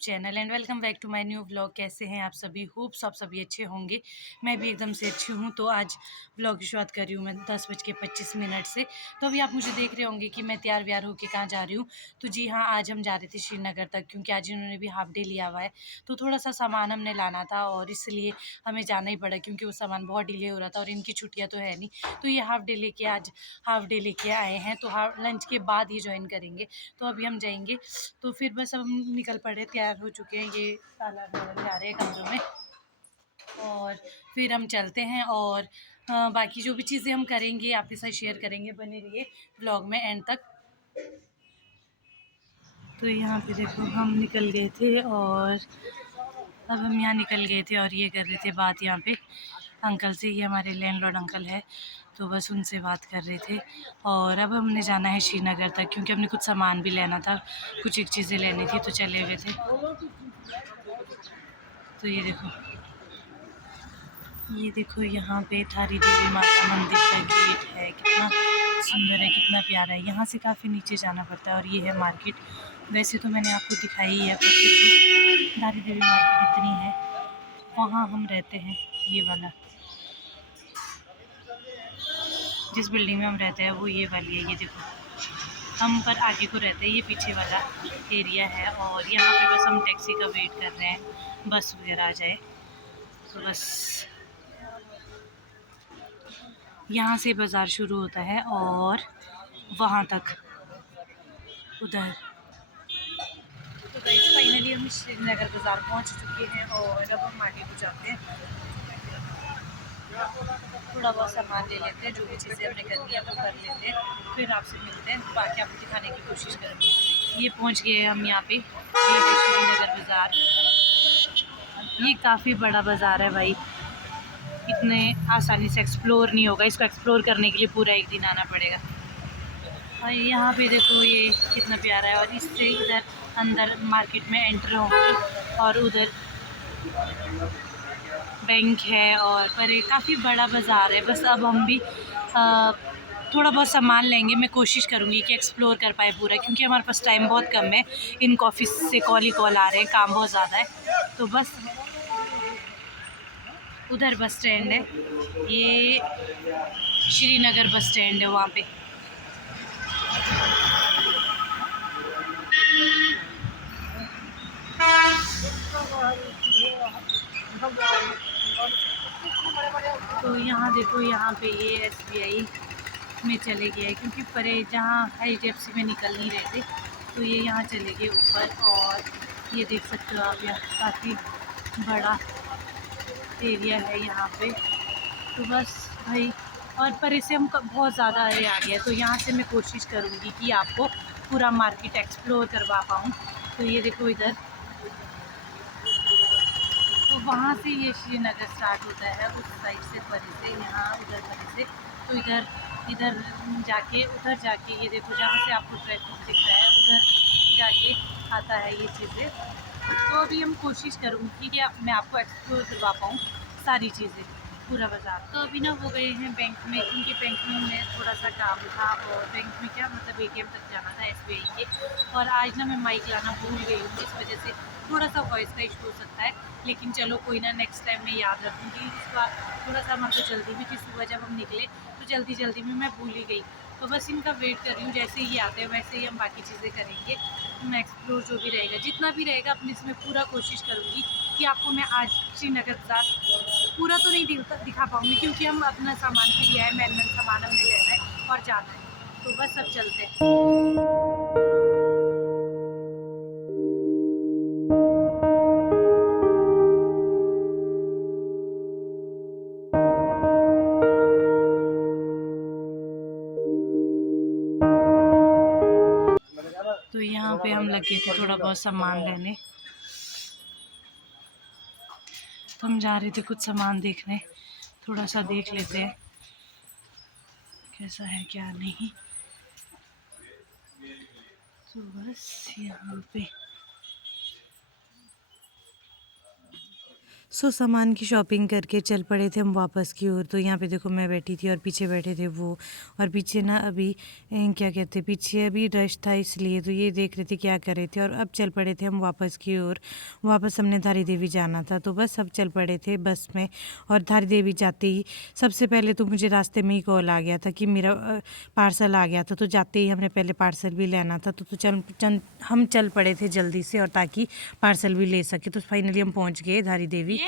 Channel and welcome back to my new vlog. कैसे हैं आप सभी? होप सब सभी अच्छे होंगे। मैं भी एकदम से अच्छी हूँ। तो आज व्लॉग की शुरुआत कर रही हूँ मैं 10:25 से। तो अभी आप मुझे देख रहे होंगे कि मैं तैयार व्यार होकर कहाँ जा रही हूँ। तो जी हाँ, आज हम जा रहे थे श्रीनगर तक, क्योंकि आज इन्होंने भी हाफ डे लिया हुआ है। तो थोड़ा सा सामान हमने लाना था और इसलिए हमें जाना ही पड़ा, क्योंकि वो सामान बहुत डिले हो रहा था और इनकी छुट्टियाँ तो है नहीं। तो ये हाफ डे लेके आए हैं। तो लंच के बाद ही ज्वाइन करेंगे। तो अभी हम जाएंगे। तो फिर बस अब हम निकल पड़े, तैयार हो चुके हैं। ये ताला ले आ रहे हैं कमरों में और फिर हम चलते हैं। और बाकी जो भी चीज़ें हम करेंगे आपके साथ शेयर करेंगे। बने रहिए ब्लॉग में एंड तक। तो यहाँ पे देखो हम निकल गए थे और अब हम यहाँ निकल गए थे और ये कर रहे थे बात यहाँ पे अंकल से। ये हमारे लैंडलॉर्ड अंकल है। तो बस उनसे बात कर रहे थे। और अब हमने जाना है श्रीनगर तक, क्योंकि हमने कुछ सामान भी लेना था, कुछ एक चीज़ें लेनी थी, तो चले हुए थे। तो ये देखो यहाँ पे थारी देवी माता मंदिर का गेट है। कितना सुंदर है, कितना प्यारा है। यहाँ से काफ़ी नीचे जाना पड़ता है और ये है मार्केट। वैसे तो मैंने आपको दिखाई है, पर फिर भी थारी देवी मार्केट इतनी है। वहाँ हम रहते हैं, ये वाला जिस बिल्डिंग में हम रहते हैं वो ये वाली है। ये देखो हम पर आगे को रहते हैं, ये पीछे वाला एरिया है। और यहाँ पे बस हम टैक्सी का वेट कर रहे हैं, बस वगैरह आ जाए। तो बस यहाँ से बाज़ार शुरू होता है और वहाँ तक उधर। तो गाइस फाइनली हम श्रीनगर बाज़ार पहुँच चुके हैं और अब हम आगे को जाते हैं। थोड़ा बहुत सामान ले लेते हैं, जो भी चीज़ें हमने करनी है वो कर लेते हैं, फिर आपसे मिलते हैं। बाकी आपको दिखाने की कोशिश करेंगे। ये पहुँच गए हम यहाँ पे, ये है श्रीनगर बाज़ार। ये काफ़ी बड़ा बाज़ार है भाई, इतने आसानी से एक्सप्लोर नहीं होगा। इसको एक्सप्लोर करने के लिए पूरा एक दिन आना पड़ेगा। और यहाँ पे देखो ये कितना प्यारा है। और इससे इधर अंदर मार्केट में एंटर होंगे और उधर बैंक है। और पर ये काफ़ी बड़ा बाज़ार है। बस अब हम भी थोड़ा बहुत सामान लेंगे। मैं कोशिश करूँगी कि एक्सप्लोर कर पाए पूरा, क्योंकि हमारे पास टाइम बहुत कम है। इनको ऑफिस से कॉल ही कॉल आ रहे हैं, काम बहुत ज़्यादा है। तो बस उधर बस स्टैंड है, ये श्रीनगर बस स्टैंड है वहाँ पे। तो यहाँ देखो, यहाँ पे ये SBI में चले गए, क्योंकि परे जहाँ HDFC में निकल नहीं रहे थे, तो ये यहाँ चले गए ऊपर। और ये देख सकते हो आप, यहाँ काफ़ी बड़ा एरिया है यहाँ पे। तो बस भाई, और परे से हम बहुत ज़्यादा ये आ गया। तो यहाँ से मैं कोशिश करूँगी कि आपको पूरा मार्केट एक्सप्लोर करवा पाऊँ। तो ये देखो इधर, तो वहाँ से ये श्रीनगर स्टार्ट होता है, उस साइड से परे से, यहाँ उधर परे से। तो इधर इधर उधर जाके ये देखो, जहाँ से आपको ट्रैफिक दिख रहा है उधर जाके आता है ये चीज़ें। तो अभी हम कोशिश करूँगी कि मैं आपको एक्सप्लोर करवा पाऊँ सारी चीज़ें, पूरा बाज़ार। तो अभी ना वो गए हैं बैंक में, क्योंकि बैंक में उन्हें थोड़ा सा काम था। और बैंक में क्या मतलब ATM तक जाना था SBI के। और आज ना मैं माइक लाना भूल गई हूँ, इस वजह से थोड़ा सा वॉइस का इशू हो सकता है। लेकिन चलो कोई ना, नेक्स्ट टाइम मैं याद रखूँगी। इस बार थोड़ा सा हमारे को जल्दी भी थी, सुबह जब हम निकले तो जल्दी में मैं भूल ही गई। तो बस इनका वेट कर रही हूँ, जैसे ही आते हैं वैसे ही हम बाकी चीज़ें करेंगे। मैं एक्सप्लोर जो भी रहेगा, जितना भी रहेगा, अपने इसमें पूरा कोशिश करूँगी कि आपको मैं आज श्रीनगर बाज़ार पूरा तो नहीं दिखा पाऊँगी, क्योंकि हम अपना सामान भी लिया है, मैन सामान हमने लेना है और जाना है। तो बस अब चलते हैं। तो यहाँ पे हम लगे थे थोड़ा बहुत सामान लेने। तो हम जा रहे थे कुछ सामान देखने, थोड़ा सा देख लेते हैं कैसा है क्या नहीं। तो बस यहाँ पे सामान की शॉपिंग करके चल पड़े थे हम वापस की ओर। तो यहाँ पे देखो मैं बैठी थी और पीछे बैठे थे वो, और पीछे ना अभी क्या कहते हैं, पीछे अभी रश था इसलिए तो ये देख रहे थे क्या कर रहे थे। और अब चल पड़े थे हम वापस की ओर। वापस हमने धारी देवी जाना था तो बस अब चल पड़े थे बस में। और धारी देवी जाते ही सबसे पहले तो मुझे रास्ते में ही कॉल आ गया था कि मेरा पार्सल आ गया था। तो जाते ही हमने पहले पार्सल भी लेना था तो हम चल पड़े थे जल्दी से, और ताकि पार्सल भी ले सके। तो फाइनली हम पहुंच गए धारी देवी।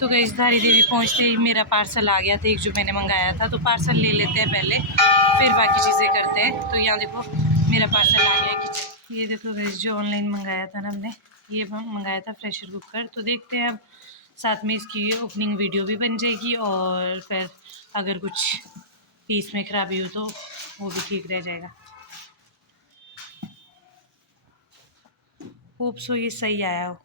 तो गई धारी देवी पहुंचते ही मेरा पार्सल आ गया था, एक जो मैंने मंगाया था। तो पार्सल ले लेते हैं पहले, फिर बाकी चीज़ें करते हैं। तो यहाँ देखो मेरा पार्सल आ गया किचन। ये देखो गई जो ऑनलाइन मंगाया था ना हमने, ये मंगाया था प्रेशर कुकर। तो देखते हैं अब, साथ में इसकी ओपनिंग वीडियो भी बन जाएगी, और फिर अगर कुछ पीस में खराबी हो तो वो भी ठीक रह जाएगा। होप सो ये सही आया हो।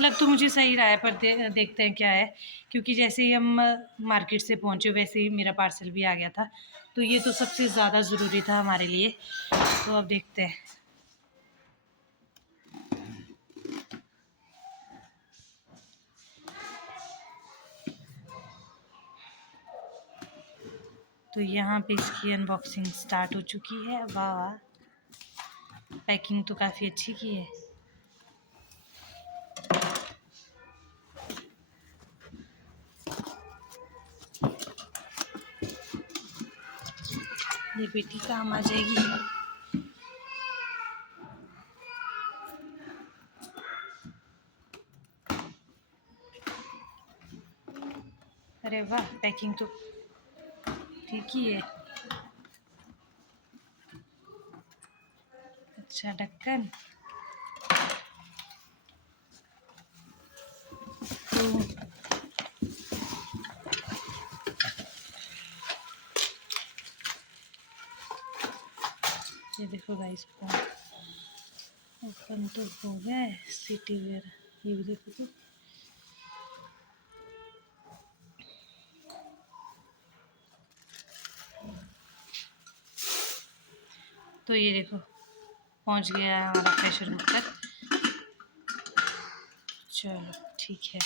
लग तो मुझे सही रहा है, पर देखते हैं क्या है, क्योंकि जैसे ही हम मार्केट से पहुँचे वैसे ही मेरा पार्सल भी आ गया था। तो ये तो सबसे ज़्यादा ज़रूरी था हमारे लिए। तो अब देखते हैं। तो यहाँ पे इसकी अनबॉक्सिंग स्टार्ट हो चुकी है। वाह वाह, पैकिंग तो काफ़ी अच्छी की है। ये बेटी काम आ जाएगी। अरे वाह, पैकिंग तो ठीक ही है। अच्छा ढक्कन। तो ये देखो गाइस, ओपन तो हो गया है। सीटी वगैरह ये भी देखो। तो ये देखो पहुंच गया है हमारा प्रेशर कुकर। चलो ठीक है।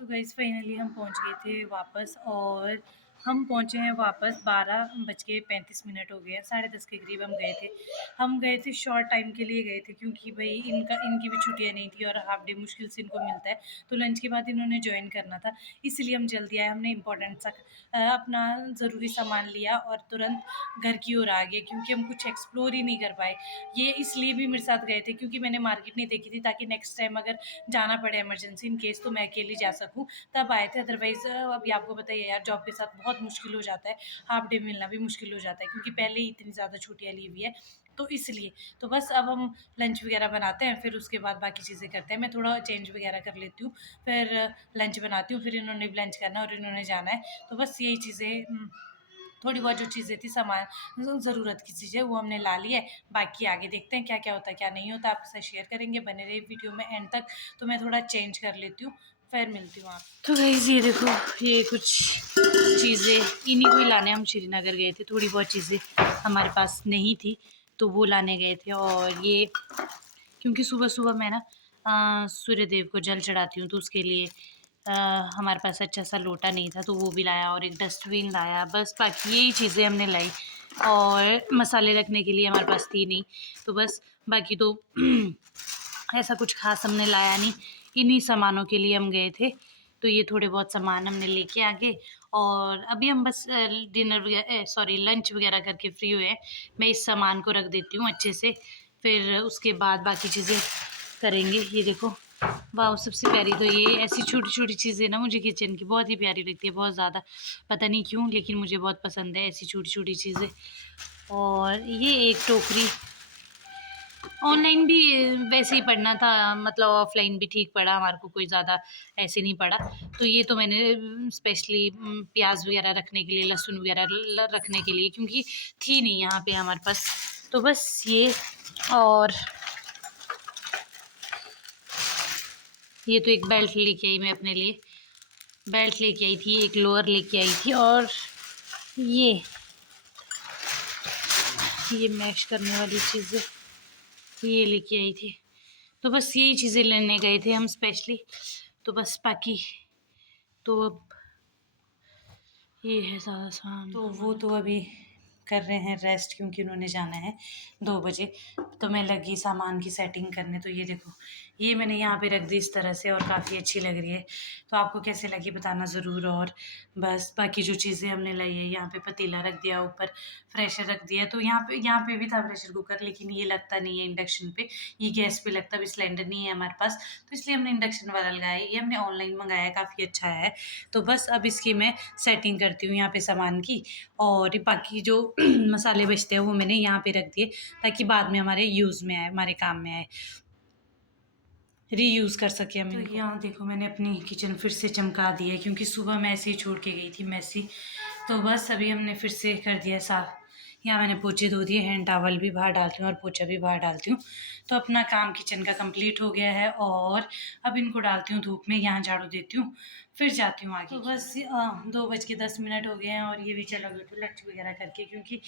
तो गाइस फाइनली हम पहुंच गए थे वापस, और हम पहुंचे हैं वापस 12:35 हो गए हैं। 10:30 के करीब हम गए थे। हम गए थे शॉर्ट टाइम के लिए गए थे, क्योंकि भाई इनकी भी छुट्टियां नहीं थी और हाफ डे मुश्किल से इनको मिलता है। तो लंच के बाद इन्होंने ज्वाइन करना था, इसलिए हम जल्दी आए। हमने इंपॉर्टेंट सा अपना ज़रूरी सामान लिया और तुरंत घर की ओर आ गए, क्योंकि हम कुछ एक्सप्लोर ही नहीं कर पाए। ये इसलिए भी मेरे साथ गए थे क्योंकि मैंने मार्केट नहीं देखी थी, ताकि नेक्स्ट टाइम अगर जाना पड़े इमरजेंसी इन केस तो मैं अकेली जा सकूं, तब आए थे। अदरवाइज़ अभी आपको बताइए यार, जॉब के साथ बहुत मुश्किल हो जाता है, हाफ डे मिलना भी मुश्किल हो जाता है, क्योंकि पहले ही इतनी ज़्यादा छुट्टियाँ ली हुई है। तो इसलिए तो बस अब हम लंच वगैरह बनाते हैं, फिर उसके बाद बाकी चीज़ें करते हैं। मैं थोड़ा चेंज वगैरह कर लेती हूँ, फिर लंच बनाती हूँ, फिर इन्होंने भी लंच करना है और इन्होंने जाना है। तो बस यही चीज़ें, थोड़ी बहुत जो चीज़ें थी, सामान ज़रूरत की चीज़ें, वो हमने ला ली है। बाकी आगे देखते हैं क्या क्या होता है क्या नहीं होता, आपके साथ शेयर करेंगे। बने रहे वीडियो में एंड तक। तो मैं थोड़ा चेंज कर लेती हूँ, फिर मिलती हूँ आप। तो गाइस ये देखो, ये कुछ चीज़ें इन्हीं को ही लाने हम श्रीनगर गए थे। थोड़ी बहुत चीज़ें हमारे पास नहीं थी तो वो लाने गए थे। और ये क्योंकि सुबह सुबह मैं ना सूर्य देव को जल चढ़ाती हूँ, तो उसके लिए हमारे पास अच्छा सा लोटा नहीं था, तो वो भी लाया, और एक डस्टबिन लाया। बस बाकी यही चीज़ें हमने लाई, और मसाले रखने के लिए हमारे पास थी नहीं। तो बस बाकी तो ऐसा कुछ खास हमने लाया नहीं। इन्हीं सामानों के लिए हम गए थे। तो ये थोड़े बहुत सामान हमने लेके आ गए, और अभी हम बस लंच वगैरह करके फ्री हुए हैं। मैं इस सामान को रख देती हूँ अच्छे से, फिर उसके बाद बाकी चीज़ें करेंगे। ये देखो, वाह सबसे प्यारी तो ये ऐसी छोटी छोटी चीज़ें ना मुझे किचन की बहुत ही प्यारी लगती है, बहुत ज़्यादा। पता नहीं क्यों, लेकिन मुझे बहुत पसंद है ऐसी छोटी छोटी चीज़ें। और ये एक टोकरी, ऑनलाइन भी वैसे ही पढ़ना था, मतलब ऑफलाइन भी ठीक पड़ा हमारे को, कोई ज़्यादा ऐसे नहीं पड़ा। तो ये तो मैंने स्पेशली प्याज वगैरह रखने के लिए, लहसुन वगैरह रखने के लिए, क्योंकि थी नहीं यहाँ पे हमारे पास। तो बस ये, और ये तो एक बेल्ट लेके आई मैं अपने लिए, बेल्ट लेके आई थी, एक लोअर लेके आई थी, और ये ये मैश करने वाली चीज़ें ये लेके आई थी। तो बस यही चीज़ें लेने गए थे हम स्पेशली। तो बस बाकी तो अब ये है सारा सामान। तो वो तो अभी कर रहे हैं रेस्ट, क्योंकि उन्होंने जाना है 2 बजे। तो मैं लगी सामान की सेटिंग करने। तो ये देखो, ये मैंने यहाँ पे रख दी इस तरह से और काफ़ी अच्छी लग रही है। तो आपको कैसे लगी बताना ज़रूर। और बस बाकी जो चीज़ें हमने लाई है, यहाँ पे पतीला रख दिया, ऊपर प्रेशर रख दिया। तो यहाँ पे भी था प्रेशर कुकर, लेकिन ये लगता नहीं है इंडक्शन पे, ये गैस पे लगता है। अभी सिलेंडर नहीं है हमारे पास, तो इसलिए हमने इंडक्शन वाला लगाया है। ये हमने ऑनलाइन मंगाया है, काफ़ी अच्छा है। तो बस अब इसकी मैं सेटिंग करती हूँ यहाँ पे सामान की। और बाकी जो मसाले बचते हैं वो मैंने यहाँ पे रख दिए, ताकि बाद में हमारे यूज़ में आए, हमारे काम में आए, रीयूज़ कर सके हम इनको। तो यहाँ देखो, मैंने अपनी किचन फिर से चमका दी है, क्योंकि सुबह मैं ऐसे ही छोड़ के गई थी मैसी। तो बस अभी हमने फिर से कर दिया साफ़। यहाँ मैंने पोछे धो दिए, हैंड टावल भी बाहर डालती हूँ और पोछा भी बाहर डालती हूँ। तो अपना काम किचन का कंप्लीट हो गया है, और अब इनको डालती हूँ धूप में, यहाँ झाड़ू देती हूँ, फिर जाती हूँ आगे। तो बस 2:10 हो गए हैं, और ये भी चला गया तो लंच वगैरह करके, क्योंकि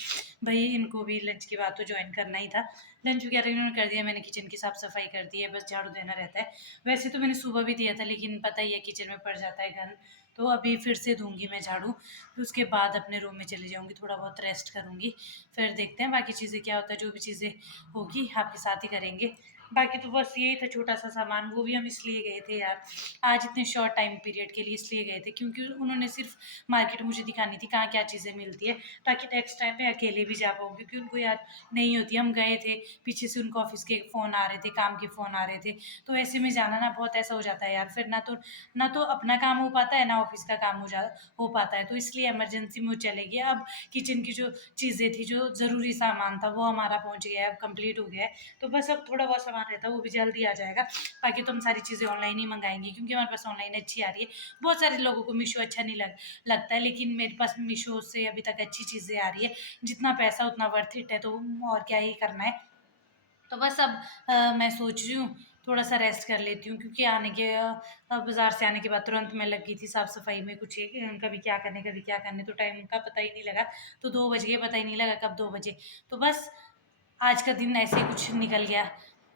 भाई इनको भी लंच के बाद तो ज्वाइन करना ही था। लंच वगैरह इन्होंने कर दिया, मैंने किचन की साफ़ सफाई कर दी है, बस झाड़ू देना रहता है। वैसे तो मैंने सुबह भी दिया था, लेकिन पता ही है किचन में पड़ जाता है गंद। तो अभी फिर से दूंगी मैं झाड़ू, फिर उसके बाद अपने रूम में चली जाऊंगी, थोड़ा बहुत रेस्ट करूंगी। फिर देखते हैं बाकी चीज़ें क्या होता है, जो भी चीज़ें होगी आपके साथ ही करेंगे। बाकी तो बस यही था छोटा सा सामान, वो भी हम इसलिए गए थे यार, आज इतने शॉर्ट टाइम पीरियड के लिए इसलिए गए थे, क्योंकि उन्होंने सिर्फ मार्केट मुझे दिखानी थी कहाँ क्या चीज़ें मिलती है, ताकि नेक्स्ट टाइम मैं अकेले भी जा पाऊँ, क्योंकि उनको यार नहीं होती। हम गए थे, पीछे से उनको ऑफिस के फ़ोन आ रहे थे, काम के फ़ोन आ रहे थे। तो ऐसे में जाना ना बहुत ऐसा हो जाता है यार, फिर ना तो अपना काम हो पाता है, ना ऑफिस का काम हो पाता है। तो इसलिए इमरजेंसी में वो चले गए। अब किचन की जो चीज़ें थी, जो ज़रूरी सामान था, वो हमारा पहुँच गया है, अब कंप्लीट हो गया है। तो बस अब थोड़ा बहुत सामान रहता है, वो भी जल्दी आ जाएगा। बाकी तो हम सारी चीज़ें ऑनलाइन ही मंगाएंगे, क्योंकि हमारे पास ऑनलाइन अच्छी आ रही है। बहुत सारे लोगों को मीशो अच्छा नहीं लगता है, लेकिन मेरे पास मीशो से अभी तक अच्छी चीज़ें आ रही है। जितना पैसा उतना वर्थ इट है, तो और क्या ही करना है। तो बस अब मैं सोच रही हूँ थोड़ा सा रेस्ट कर लेती हूँ, क्योंकि बाज़ार से आने के बाद तुरंत मैं लग गई थी साफ़ सफाई में, कुछ कभी क्या करने, तो टाइम का पता ही नहीं लगा। तो 2 बज गए, पता ही नहीं लगा कब 2 बजे। तो बस आज का दिन ऐसे ही कुछ निकल गया।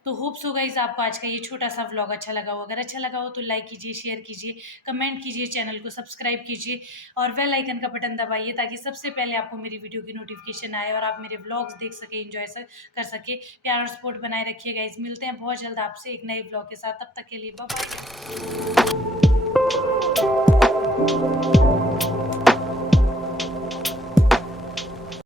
तो होप सो गाइस आपको आज का ये छोटा सा व्लॉग अच्छा लगा हो। अगर अच्छा लगा हो तो लाइक कीजिए, शेयर कीजिए, कमेंट कीजिए, चैनल को सब्सक्राइब कीजिए, और बेल आइकन का बटन दबाइए, ताकि सबसे पहले आपको मेरी वीडियो की नोटिफिकेशन आए और आप मेरे व्लॉग्स देख सके, एंजॉय कर सके। प्यार और सपोर्ट बनाए रखिए गाइस। मिलते हैं बहुत जल्द आपसे एक नए व्लॉग के साथ। तब तक के लिए बाय बाय।